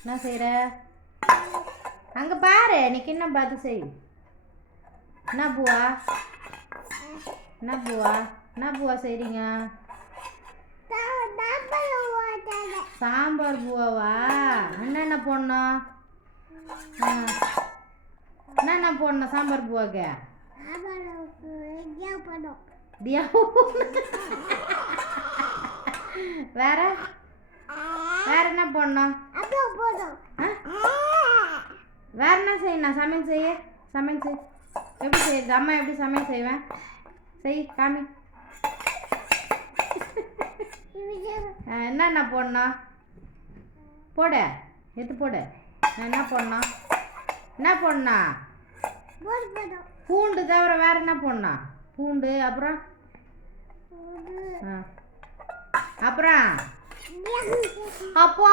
என்ன செய்கிற? அங்கே பாரு, நீ என்ன பார்த்து செய். என்ன பூவா? என்ன பூவா? என்ன பூவா செய்கிறீங்க? சாம்பார் பூவாவா? என்னென்ன போடணும்? என்னென்ன போடணும் சாம்பார் பூவாக்கு? வேற வேற என்ன போடணும்? வேற என்ன செய்யணும்? சமையல் செய்ய எப்படி செய்யுது அம்மா? எப்படி சமையல் செய்வேன்? செய், காமி. என்னென்ன போடணும்? போடு, எது போடு. என்ன போடணும்? என்ன போடணும்? பூண்டு தவிர வேற என்ன போடணும்? பூண்டு, அப்புறம் அப்புறம் அப்பா